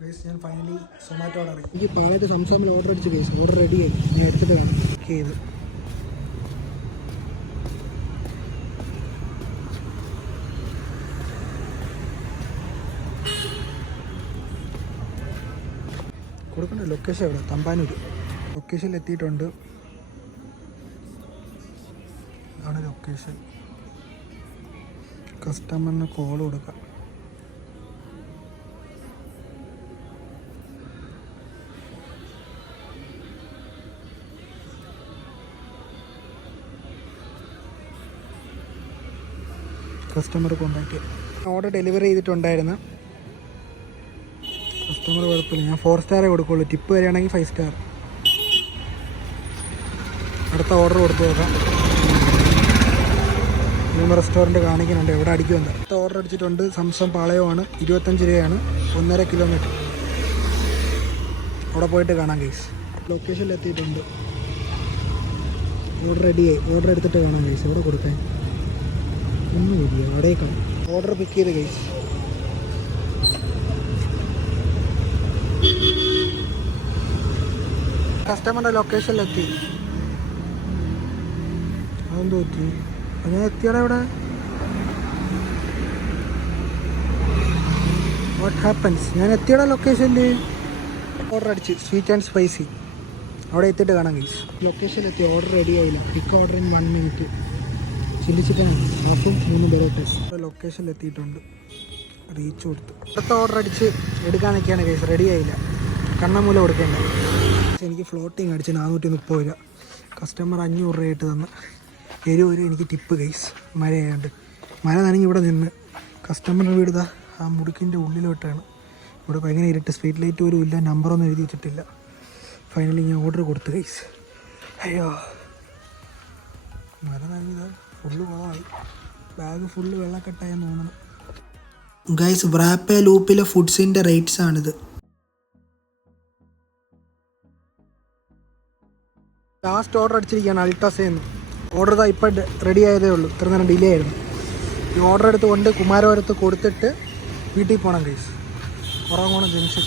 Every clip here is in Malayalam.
ഗൈസ് ഞാൻ ഫൈനലി സൊമാറ്റോ ഓർഡർ ചെയ്തു. എനിക്ക് പാലത്ത് സംസാമിൽ ഓർഡർ അടിച്ചു ഗൈസ്. ഓർഡർ റെഡിയായി. ഞാൻ എടുത്തിട്ട് വേണം ബുക്ക് ചെയ്ത്. കൊടുക്കണ്ട ലൊക്കേഷൻ എവിടെ? തമ്പാനൂർ. ലൊക്കേഷനിൽ എത്തിയിട്ടുണ്ട്. ഇതാണ് ലൊക്കേഷൻ. കസ്റ്റമറിന് കോൾ കൊടുക്കാം. കസ്റ്റമർ കോണ്ടാക്ട് ഓർഡർ ഡെലിവറി ചെയ്തിട്ടുണ്ടായിരുന്നു. കസ്റ്റമർ കുഴപ്പമില്ല. ഞാൻ 4 സ്റ്റാറേ കൊടുക്കുള്ളൂ. ടിപ്പ് വരികയാണെങ്കിൽ 5 സ്റ്റാർ. അടുത്ത ഓർഡർ കൊടുത്തു നോക്കാം. മൂന്ന് റെസ്റ്റോറൻറ്റ് കാണിക്കുന്നുണ്ട്. എവിടെ അടിക്കുമെന്ന്. അടുത്ത ഓർഡർ അടിച്ചിട്ടുണ്ട്. സംസം പാളയമാണ്. 25 രൂപയാണ്. 1.5 കിലോമീറ്റർ. അവിടെ പോയിട്ട് കാണാം ഗൈസ്. ലൊക്കേഷനിൽ എത്തിയിട്ടുണ്ട്. ഓർഡർ റെഡിയായി. ഓർഡർ എടുത്തിട്ട് കാണാം ഗൈസ്. എവിടെ കൊടുക്കാൻ ഒന്നുമില്ല. അവിടെ കാണാം. ഓർഡർ പിക്ക് ചെയ്ത് ഗൈസ്. കസ്റ്റമറിൻ്റെ ലൊക്കേഷനിലെത്തി. അതെന്തോ പറ്റി? ഞാൻ എത്തിയാടെ ഇവിടെ. What happens? ഞാൻ എത്തിയുടെ ലൊക്കേഷനിൽ ഓർഡർ അടിച്ച് സ്വീറ്റ് ആൻഡ് സ്പൈസി. അവിടെ എത്തിയിട്ട് കാണാം ഗൈസ്. ലൊക്കേഷനിലെത്തി. ഓർഡർ റെഡി ആയില്ല. പിക്ക് ഓർഡർ ഇൻ 1 മിനിറ്റ്. ചില്ലി ചിക്കനാണ്. ഹാഫും 3 ബെറോട്ടസ്. ലൊക്കേഷനിൽ എത്തിയിട്ടുണ്ട്. റീച്ച് കൊടുത്തു. അടുത്ത ഓർഡർ അടിച്ച് എടുക്കാൻ നിൽക്കുകയാണ് ഗൈസ്. റെഡി ആയില്ല. കണ്ണമൂല കൊടുക്കേണ്ട. എനിക്ക് ഫ്ലോട്ടിങ് അടിച്ച് 430 രൂപ. കസ്റ്റമർ 500 രൂപയായിട്ട് തന്ന്. 70 രൂപ എനിക്ക് ടിപ്പ് ഗൈസ്. മഴയായതുകൊണ്ട് മഴ നനഞ്ഞ് ഇവിടെ നിന്ന്. കസ്റ്റമറിൻ്റെ വീട് ഇതാ ആ മുടുക്കിൻ്റെ ഉള്ളിലോട്ടാണ്. ഇവിടെ ഭയങ്കര ഇരുട്ട്. സ്ട്രീറ്റ് ലൈറ്റ് പോലും ഇല്ല. നമ്പറൊന്നും എഴുതി വെച്ചിട്ടില്ല. ഫൈനലി ഞാൻ ഓർഡർ കൊടുത്തു ഗൈസ്. അയ്യോ മഴ നനഞ്ഞതാ. ഫുള്ള് കുളമായി. ബാഗ് ഫുള്ള് വെള്ളക്കെട്ടായെന്ന് തോന്നണം ഗൈസ്. വ്രാപ്പ ലൂപ്പിലെ ഫുഡ്സിൻ്റെ റേറ്റ്സ് ആണിത്. ലാസ്റ്റ് ഓർഡർ അടിച്ചിരിക്കുകയാണ് അൾട്രാസേന്ന്. ഓർഡർ ഇതാ ഇപ്പം റെഡി ആയതേ ഉള്ളൂ. ഇത്ര നേരം ഡിലേ ആയിരുന്നു. ഈ ഓർഡർ എടുത്തുകൊണ്ട് കുമാരപുരത്ത് കൊടുത്തിട്ട് വീട്ടിൽ പോകണം ഗൈസ്. കുറവോണം ജംഗ്ഷൻ.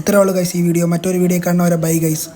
ഇത്രയേ ഉള്ളൂ ഗൈസ് ഈ വീഡിയോ. മറ്റൊരു വീഡിയോ കാണുന്നവരെ ബൈ ഗൈസ്.